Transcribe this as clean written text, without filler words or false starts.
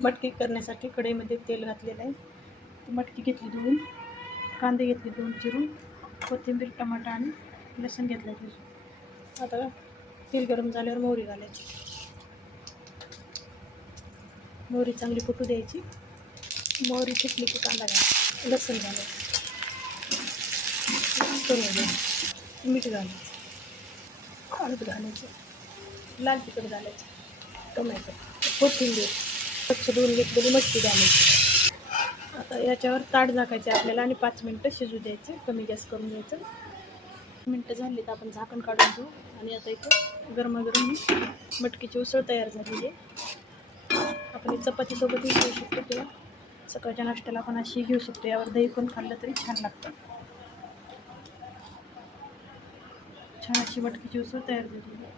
मटकी करण्यासाठी कढईमध्ये तेल घातलेलं आहे. ती मटकी घेतली धुवून, कांदे घेतले 2 चिरून, कोथिंबीर, टमाटा आणि लसूण घेतलं आहे. आता तेल गरम झाल्यावर मोहरी घालायची. मोहरी चांगली फुटू द्यायची. मोहरी फुटली की कांदा घालायचा, लसूण घालायचं, करून घ्यायचं, मीठ घालायचं, हळद घालायचं, लाल तिखट घालायचं, टोमॅटो, कोथिंबीर, स्वच्छ धुवून घेतलेली मटकी घालायची. आता याच्यावर ताट झाकायचं आपल्याला आणि 5 मिनटं शिजू द्यायचं. कमी गॅस करून घ्यायचं. मिनटं झाली तर आपण झाकण काढून घेऊ. आणि आता इथं गरमागरम मटकीची उसळ तयार झालेली आहे. आपण चपातीसोबतही घेऊ शकतो किंवा सकाळच्या नाश्त्याला आपण अशी घेऊ शकतो. यावर दही पण खाल्लं तरी छान लागतं. छान अशी मटकीची उसळ तयार झालेली आहे.